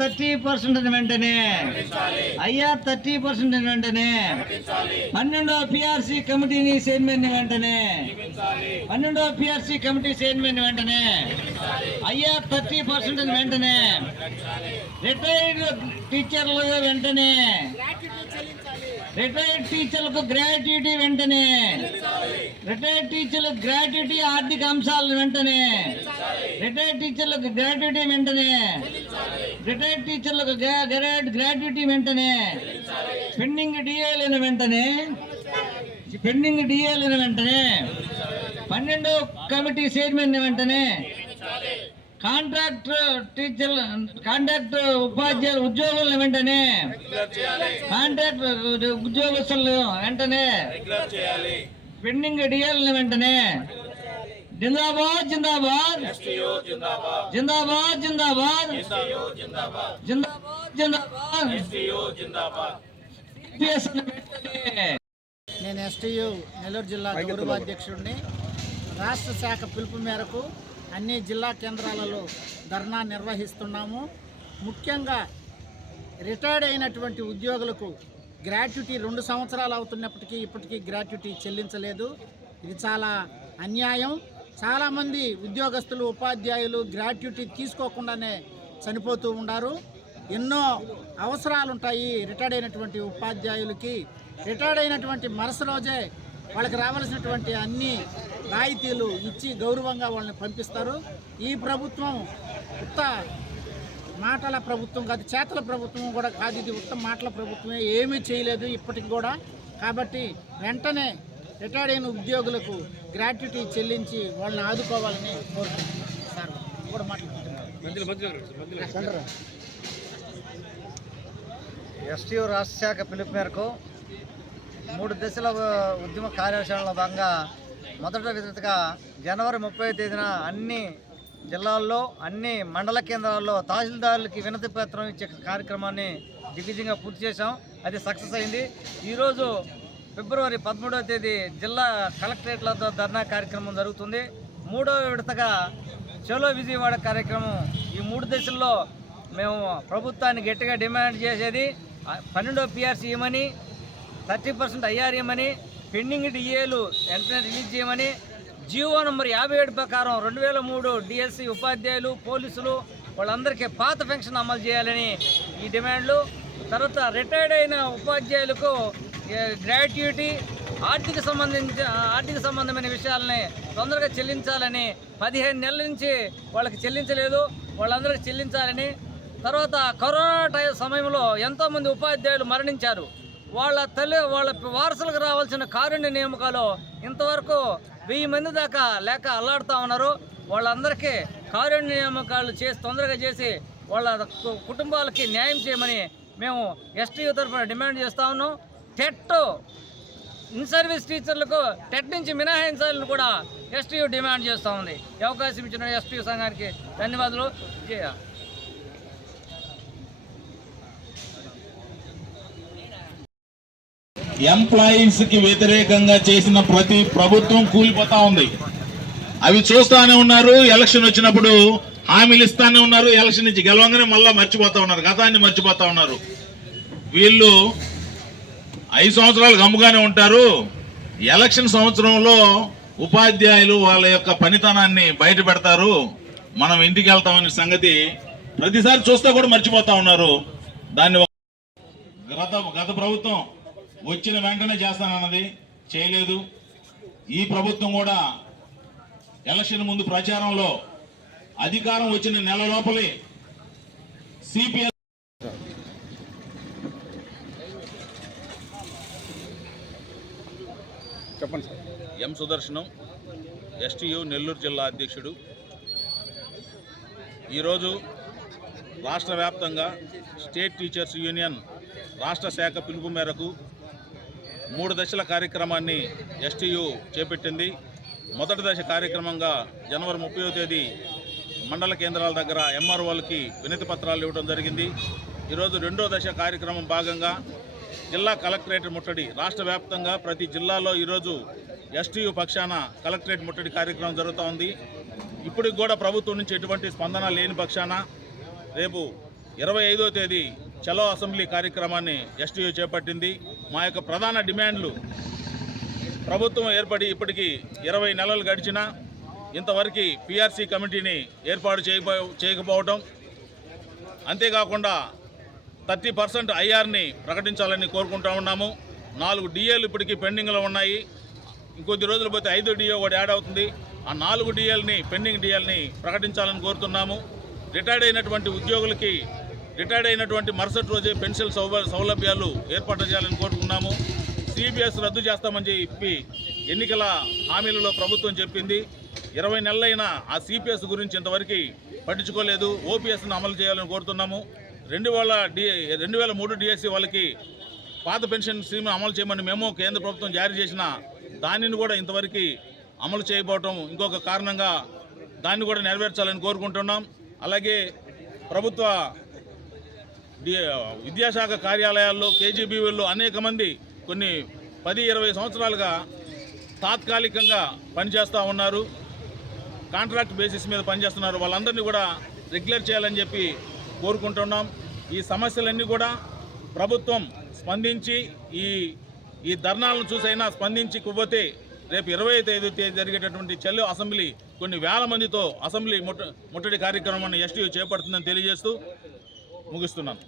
30% వెంటనే, అయ్యా 30% వెంటనే, 12వ పిఆర్సీ కమిటీని చైర్మన్ వెంటనే, 12వ పిఆర్సీ కమిటీ చైర్మన్ వెంటనే, అయ్యా 30% వెంటనే, రిటైర్డ్ టీచర్లు వెంటనే, రిటైర్డ్ టీచర్లకు గ్రాట్యుటీ వెంటనే, రిటైర్డ్ టీచర్లకు గ్రాట్యుటీ ఆర్థిక అంశాలను వెంటనే, రిటైర్డ్ టీచర్లకు గ్రాట్యుటీ వెంటనే, రిటైర్డ్ టీచర్లకు గ్రాట్యుటీ వెంటనే, పెండింగ్ డిఏలను వెంటనే, పెండింగ్ డిఏలను వెంటనే, 12వ కమిటీ చైర్మన్ వెంటనే, కాంట్రాక్ట్ టీచర్లు, కాంట్రాక్ట్ ఉపాధ్యాయులు ఉద్యోగులను వెంటనే, కాంట్రాక్ట్ ఉద్యోగస్తులు వెంటనే, పెండింగ్ డిఎల్ని వెంటనే. జిందాబాద్ జిందాబాద్ జిందాబాద్ జిందాబాద్ జిందాబాద్ జిందాబాద్. నేను ఎస్టీయు నెల్లూరు జిల్లా గౌరవ అధ్యక్షుడిని. రాష్ట్ర శాఖ పిలుపు మేరకు అన్ని జిల్లా కేంద్రాలలో ధర్నా నిర్వహిస్తున్నాము. ముఖ్యంగా రిటైర్డ్ అయినటువంటి ఉద్యోగులకు గ్రాట్యుటీ 2 సంవత్సరాలు అవుతున్నప్పటికీ ఇప్పటికీ గ్రాట్యుటీ చెల్లించలేదు. ఇది చాలా అన్యాయం. చాలామంది ఉద్యోగస్తులు, ఉపాధ్యాయులు గ్రాట్యుటీ తీసుకోకుండానే చనిపోతూ ఉన్నారు. ఎన్నో అవసరాలు ఉంటాయి రిటైర్డ్ అయినటువంటి ఉపాధ్యాయులకి. రిటైర్డ్ అయినటువంటి మరుసటి రోజే వాళ్ళకి రావాల్సినటువంటి అన్ని రాయితీలు ఇచ్చి గౌరవంగా వాళ్ళని పంపిస్తారు. ఈ ప్రభుత్వం ఉత్త మాటల ప్రభుత్వం కాదు, చేతల ప్రభుత్వం కూడా కాదు. ఇది ఉత్త మాటల ప్రభుత్వమే, ఏమీ చేయలేదు ఇప్పటికి కూడా. కాబట్టి వెంటనే రిటైర్డ్ అయిన ఉద్యోగులకు గ్రాట్యుటీ చెల్లించి వాళ్ళని ఆదుకోవాలని కోరుకుంటున్నాను. సార్ కూడా మాట్లాడుతున్నారు. ఎస్టీయు రాష్ట్ర శాఖ పిలుపు మేరకు 3 దశల ఉద్యమ కార్యాచరణలో భాగంగా మొదట విడతగా జనవరి 30వ తేదీన అన్ని జిల్లాల్లో, అన్ని మండల కేంద్రాల్లో తహసీల్దారులకి వినతి పత్రం ఇచ్చే కార్యక్రమాన్ని దిగ్విజయంగా పూర్తి చేశాం. అది సక్సెస్ అయింది. ఈరోజు ఫిబ్రవరి 13వ తేదీ జిల్లా కలెక్టరేట్లతో ధర్నా కార్యక్రమం జరుగుతుంది. 3వ విడతగా చలో విజయవాడ కార్యక్రమం. ఈ 3 దశల్లో మేము ప్రభుత్వాన్ని గట్టిగా డిమాండ్ చేసేది 12వ పిఆర్సీ ఇవ్వమని, 30% ఐఆర్ ఇవ్వమని, పెండింగ్ డిఏలు వెంటనే రిలీజ్ చేయమని, జీవో నంబర్ 57 ప్రకారం 2003 డిఎస్సి ఉపాధ్యాయులు, పోలీసులు వాళ్ళందరికీ పాత పెన్షన్ అమలు చేయాలని ఈ డిమాండ్లు. తర్వాత రిటైర్డ్ అయిన ఉపాధ్యాయులకు గ్రాట్యుటీ, ఆర్థిక సంబంధమైన విషయాలని తొందరగా చెల్లించాలని, 15 నెలల నుంచి వాళ్ళకి చెల్లించలేదు, వాళ్ళందరికీ చెల్లించాలని. తర్వాత కరోనా సమయంలో ఎంతోమంది ఉపాధ్యాయులు మరణించారు. వాళ్ళ వారసులకు రావాల్సిన కారుణ్య నియామకాలు ఇంతవరకు 1000 మంది దాకా లేక అల్లాడుతూ ఉన్నారు. వాళ్ళందరికీ కారుణ్య నియామకాలు తొందరగా చేసి వాళ్ళ కుటుంబాలకి న్యాయం చేయమని మేము ఎస్టీయూ తరఫున డిమాండ్ చేస్తూ ఉన్నాం. టెట్ ఇన్ సర్వీస్ టీచర్లకు టెట్ నుంచి మినహాయించాలని కూడా ఎస్టీయూ డిమాండ్ చేస్తూ ఉంది. ఈ అవకాశం ఇచ్చిన ఎస్టీయూ సంఘానికి ధన్యవాదాలు. ఎంప్లాయీస్ కి వ్యతిరేకంగా చేసిన ప్రతి ప్రభుత్వం కూలిపోతా ఉంది. అవి చూస్తానే ఉన్నారు. ఎలక్షన్ వచ్చినప్పుడు హామీలు ఇస్తానే ఉన్నారు. ఎలక్షన్ నుంచి గెలవంగానే మళ్ళా మర్చిపోతా ఉన్నారు, గతాన్ని మర్చిపోతా ఉన్నారు. వీళ్ళు 5 సంవత్సరాలు గమ్ముగానే ఉంటారు. ఎలక్షన్ సంవత్సరంలో ఉపాధ్యాయులు వాళ్ళ యొక్క పనితనాన్ని బయట పెడతారు. మనం ఇంటికి వెళ్తామనే సంగతి ప్రతిసారి చూస్తే కూడా మర్చిపోతా ఉన్నారు. దాన్ని గత ప్రభుత్వం వచ్చిన వెంటనే చేస్తానన్నది చేయలేదు. ఈ ప్రభుత్వం కూడా ఎలక్షన్ ముందు ప్రచారంలో అధికారం వచ్చిన నెల లోపలే సిపిఎస్ చెప్పండి సార్. ఎం సుదర్శనం, ఎస్టీయు నెల్లూరు జిల్లా అధ్యక్షుడు. ఈరోజు రాష్ట్ర వ్యాప్తంగా స్టేట్ టీచర్స్ యూనియన్ రాష్ట్ర శాఖ పిలుపు మేరకు 3 దశల కార్యక్రమాన్ని ఎస్టీయు చేపట్టింది. మొదటి దశ కార్యక్రమంగా జనవరి 30వ తేదీ మండల కేంద్రాల దగ్గర ఎంఆర్ఓలకి వినతి పత్రాలు ఇవ్వడం జరిగింది. ఈరోజు 2వ దశ కార్యక్రమం భాగంగా జిల్లా కలెక్టరేట్ ముట్టడి, రాష్ట్ర వ్యాప్తంగా ప్రతి జిల్లాలో ఈరోజు ఎస్టీయు పక్షాన కలెక్టరేట్ ముట్టడి కార్యక్రమం జరుగుతూ ఉంది. ఇప్పటికి కూడా ప్రభుత్వం నుంచి ఎటువంటి స్పందన లేని పక్షాన రేపు 25వ తేదీ చలో అసెంబ్లీ కార్యక్రమాన్ని ఎస్టీయూ చేపట్టింది. మా యొక్క ప్రధాన డిమాండ్లు ప్రభుత్వం ఏర్పడి ఇప్పటికీ 20 నెలలు గడిచినా ఇంతవరకు పిఆర్సీ కమిటీని ఏర్పాటు చేయకపోవడం, అంతేకాకుండా 30% ఐఆర్ని ప్రకటించాలని కోరుకుంటా ఉన్నాము. 4 డిఏలు ఇప్పటికీ పెండింగ్లో ఉన్నాయి. ఇంకొద్ది రోజులు పోతే 5వ డిఏ కూడా యాడ్ అవుతుంది. ఆ 4 డిఏలని పెండింగ్ డిఏలని ప్రకటించాలని కోరుతున్నాము. రిటైర్డ్ అయినటువంటి ఉద్యోగులకి రిటైర్డ్ అయినటువంటి మరుసటి రోజే పెన్షన్ సౌలభ్యాలు ఏర్పాటు చేయాలని కోరుకున్నాము. సిబిఎస్ రద్దు చేస్తామని చెప్పి ఎన్నికల హామీలలో ప్రభుత్వం చెప్పింది. 20 నెలలైనా ఆ సిపిఎస్ గురించి ఇంతవరకు పట్టించుకోలేదు. ఓపీఎస్ను అమలు చేయాలని కోరుతున్నాము. 2003 డిఎస్సి వాళ్ళకి పాత పెన్షన్ స్కీమ్ అమలు చేయమని మేము కేంద్ర ప్రభుత్వం జారీ చేసిన దానిని కూడా ఇంతవరకు అమలు చేయకపోవటం ఇంకొక కారణంగా దాన్ని కూడా నెరవేర్చాలని కోరుకుంటున్నాం. అలాగే ప్రభుత్వ విద్యాశాఖ కార్యాలయాల్లో కేజీబీవీల్లో అనేక మంది కొన్ని 10-20 సంవత్సరాలుగా తాత్కాలికంగా పనిచేస్తూ ఉన్నారు. కాంట్రాక్ట్ బేసిస్ మీద పనిచేస్తున్నారు. వాళ్ళందరినీ కూడా రెగ్యులర్ చేయాలని చెప్పి కోరుకుంటున్నాం. ఈ సమస్యలన్నీ కూడా ప్రభుత్వం స్పందించి ఈ ధర్నాలను చూసైనా స్పందించకపోతే రేపు 25వ తేదీ జరిగేటటువంటి చలో అసెంబ్లీ కొన్ని వేల మందితో అసెంబ్లీ ముట్టడి కార్యక్రమాన్ని ఎస్టీయూ చేపడుతుందని తెలియజేస్తూ ముగిస్తున్నాను.